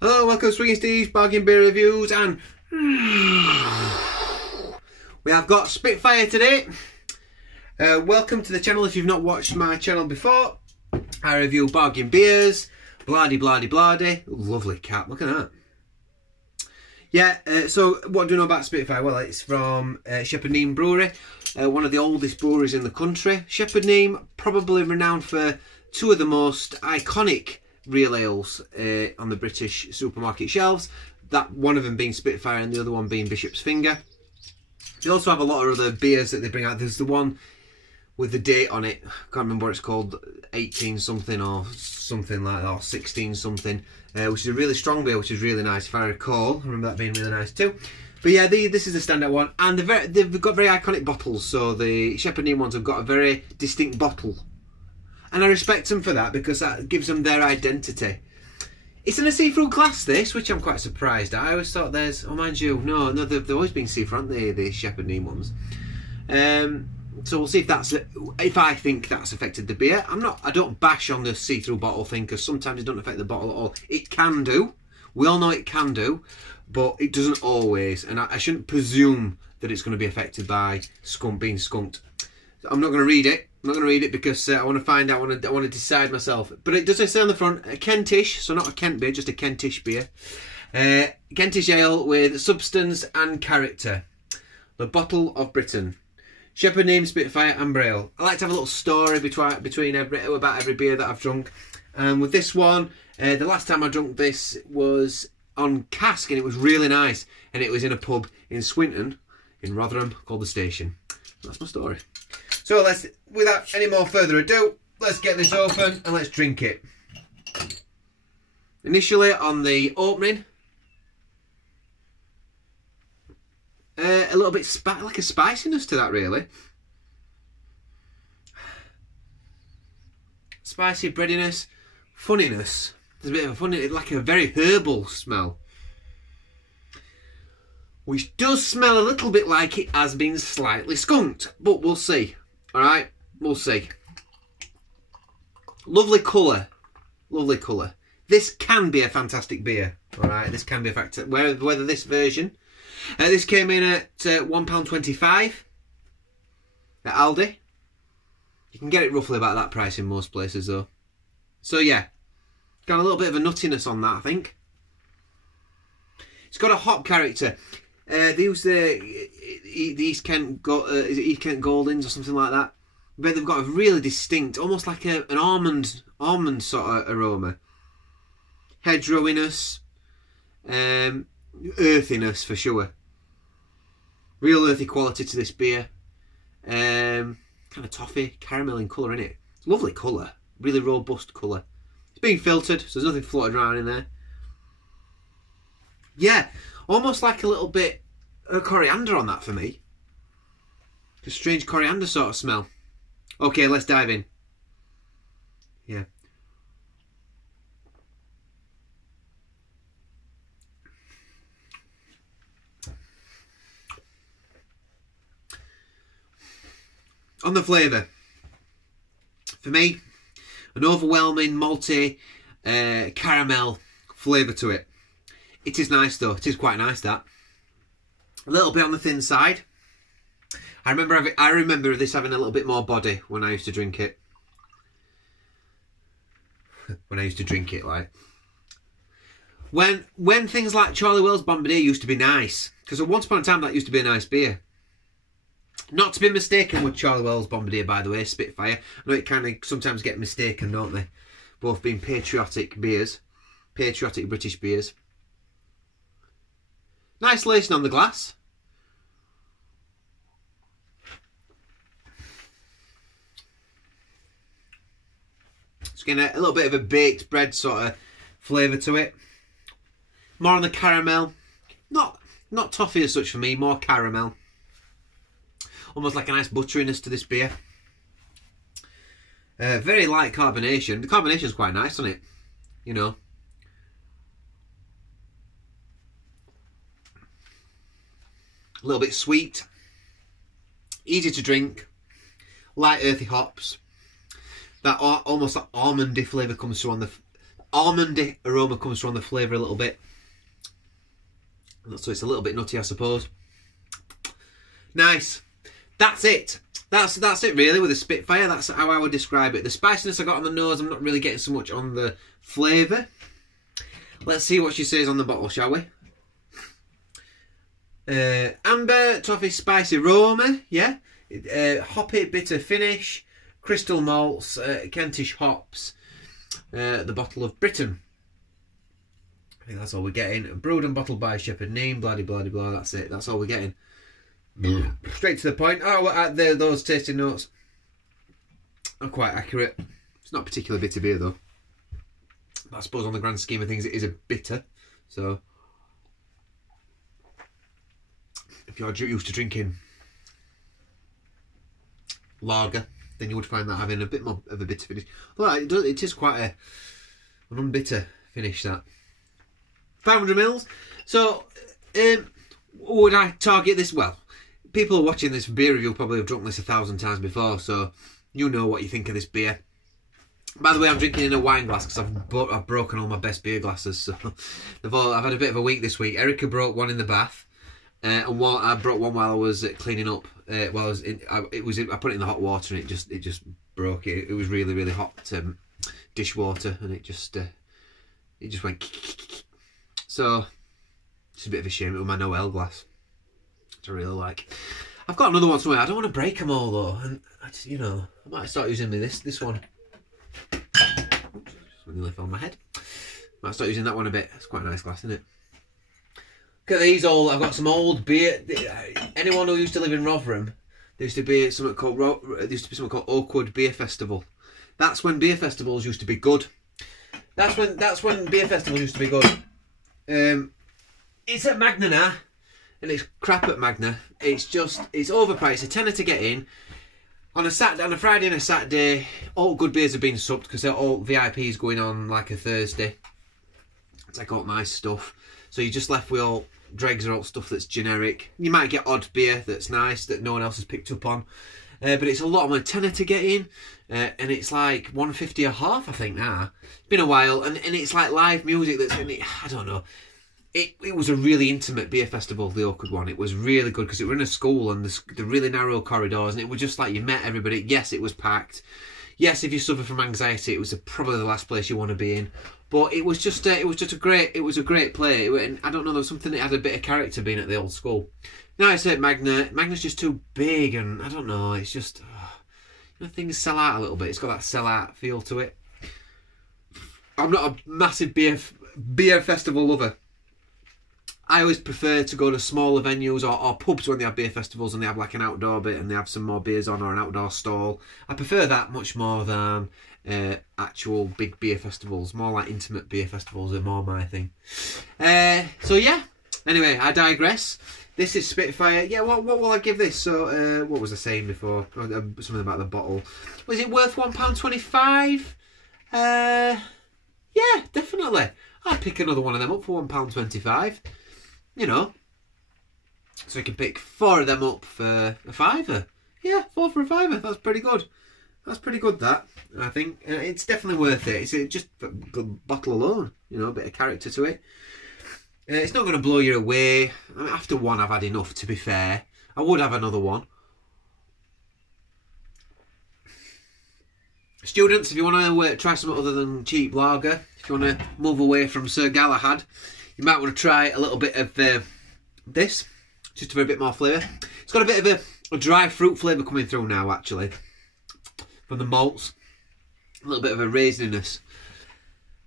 Hello, welcome to Swiggin Steve's Bargain Beer Reviews, and we have got Spitfire today. Welcome to the channel if you've not watched my channel before. I review bargain beers, blah-de-blah-de-blah-de. Lovely cat, look at that. Yeah, so what do you know about Spitfire? Well, it's from Shepherd Neame Brewery, one of the oldest breweries in the country. Shepherd Neame, probably renowned for two of the most iconic real ales on the British supermarket shelves. That one of them being Spitfire and the other one being Bishop's Finger. They also have a lot of other beers that they bring out. There's the one with the date on it. I can't remember what it's called, 18 something or something like that, or 16 something, which is a really strong beer, which is really nice if I recall. I remember that being really nice too. But yeah, this is a standout one, and they've got very iconic bottles. So the Shepherd Neame ones have got a very distinct bottle, and I respect them for that because that gives them their identity. It's in a see-through glass, this, which I'm quite surprised at. I always thought there's, oh mind you, no, they've always been see-through, haven't they, the Shepherd Neame ones? So we'll see if I think that's affected the beer. I don't bash on the see-through bottle thing because sometimes it doesn't affect the bottle at all. It can do. We all know it can do, but it doesn't always. And I shouldn't presume that it's going to be affected by being skunked. I'm not going to read it. I'm not going to read it because I want to find out. I want to decide myself. But it does say on the front, a Kentish, so not a Kent beer, just a Kentish beer. Kentish ale with substance and character. The Bottle of Britain. Shepherd Neame, Spitfire and Ale. I like to have a little story about every beer that I've drunk. And with this one, the last time I drank this was on cask and it was really nice. And it was in a pub in Swinton, in Rotherham, called The Station. That's my story. So without any more further ado, let's get this open and let's drink it. Initially on the opening, a little bit like a spiciness to that, really. Spicy breadiness, funniness. There's a bit of a funny, like a very herbal smell, which does smell a little bit like it has been slightly skunked, but we'll see. All right, we'll see. Lovely colour, lovely colour. This can be a fantastic beer. All right, this can be a factor. Whether this version. This came in at £1.25 at Aldi. You can get it roughly about that price in most places though. So yeah, got a little bit of a nuttiness on that, I think. It's got a hop character. They use the East Kent, is it East Kent Goldings or something like that? But they've got a really distinct, almost like an almond sort of aroma. Hedgerowiness, earthiness for sure. Real earthy quality to this beer. Kind of toffee, caramel in colour in it. Lovely colour, really robust colour. It's being filtered, so there's nothing floated around in there. Yeah, almost like a little bit of coriander on that for me. A strange coriander sort of smell. Okay, let's dive in. Yeah. On the flavour, for me, an overwhelming malty caramel flavour to it. It is nice though, it is quite nice that. A little bit on the thin side. I remember this having a little bit more body when I used to drink it. Like. When things like Charlie Wells Bombardier used to be nice, because once upon a time that used to be a nice beer. Not to be mistaken with Charlie Wells Bombardier, by the way, Spitfire. I know it kind of sometimes get mistaken, don't they? Both being patriotic beers. Patriotic British beers. Nice lacing on the glass. It's getting a little bit of a baked bread sort of flavour to it. More on the caramel. Not toffee as such for me, more caramel. Almost like a nice butteriness to this beer. Very light carbonation. The carbonation is quite nice on it, you know. A little bit sweet. Easy to drink. Light earthy hops. That almost like almondy flavour comes through on the almondy aroma comes from the flavour a little bit. So it's a little bit nutty, I suppose. Nice. That's it. That's it really with the Spitfire. That's how I would describe it. The spiciness I got on the nose, I'm not really getting so much on the flavour. Let's see what she says on the bottle, shall we? Amber, toffee, spicy aroma, yeah. Hoppy, bitter finish. Crystal malts, Kentish hops. The bottle of Britain. I think that's all we're getting. Brewed and bottled by Shepherd Neame, blah, blah, blah, blah. That's it. That's all we're getting. Straight to the point. Oh, those tasting notes are quite accurate. It's not a particularly bitter beer, though. But I suppose on the grand scheme of things, it is a bitter. So, if you're used to drinking lager, then you would find that having a bit more of a bitter finish. Well, it is quite an unbitter finish, that. 500 mils. So, would I target this? Well, people watching this beer review probably have drunk this 1,000 times before, so you know what you think of this beer. By the way, I'm drinking in a wine glass because I've broken all my best beer glasses. So I've had a bit of a week this week. Erica broke one in the bath, and I broke one while I was cleaning up. I put it in the hot water and it just broke. It was really, really hot dishwater, and it just went. So it's a bit of a shame. It was my Noel glass, which I really like. I've got another one somewhere. I don't want to break them all though, and I might start using this one. Oops, just nearly fell on my head. Might start using that one a bit. It's quite a nice glass, isn't it? Look at these all. I've got some old beer. Anyone who used to live in Rotherham, there used to be something called Oakwood Beer Festival. That's when beer festivals used to be good. That's when beer festivals used to be good. It's at Magna now, and it's crap at Magna. It's overpriced. It's a tenner to get in. On a Friday and a Saturday, all good beers have been subbed because they're all VIPs going on like a Thursday. It's like all nice stuff. So you're just left with all dregs or all stuff that's generic. You might get odd beer that's nice that no one else has picked up on. But it's a lot of a tenner to get in. And it's like 150 a half, I think, now. It's been a while. And it's like live music that's in it. I don't know. It was a really intimate beer festival, the Oakwood one. It was really good because it was in a school and the really narrow corridors, and it was just like you met everybody. Yes, it was packed. Yes, if you suffer from anxiety, it was probably the last place you want to be in. But it was just a great play. And I don't know, there was something that had a bit of character being at the old school. Now it's at Magna. Magna's just too big, and I don't know. It's just things sell out a little bit. It's got that sell out feel to it. I'm not a massive beer festival lover. I always prefer to go to smaller venues or pubs when they have beer festivals and they have like an outdoor bit and they have some more beers on, or an outdoor stall. I prefer that much more than actual big beer festivals. More like intimate beer festivals are more my thing. So yeah, anyway, I digress. This is Spitfire. Yeah, what will I give this? So what was I saying before? Something about the bottle. Was it worth £1.25? Yeah, definitely. I'd pick another one of them up for £1.25. You know, so you can pick 4 of them up for a £5. Yeah, 4 for a £5. That's pretty good. That's pretty good, that. I think it's definitely worth it. It's just a good bottle alone. You know, a bit of character to it. It's not going to blow you away. I mean, after one, I've had enough, to be fair. I would have another one. Students, if you want to try something other than cheap lager, if you want to move away from Sir Galahad, you might want to try a little bit of this, just for a bit more flavour. It's got a bit of a dry fruit flavour coming through now, actually, from the malts. A little bit of a raisiness.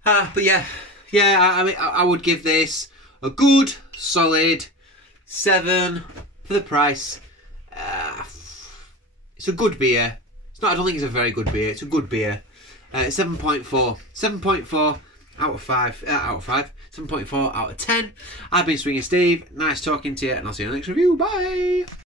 But yeah, I mean, I would give this a good, solid 7 for the price. It's a good beer. I don't think it's a very good beer. It's a good beer. 7.4. 7.4 out of 5. 7.4 out of 10. I've been Swinging Steve. Nice talking to you, and I'll see you in the next review. Bye.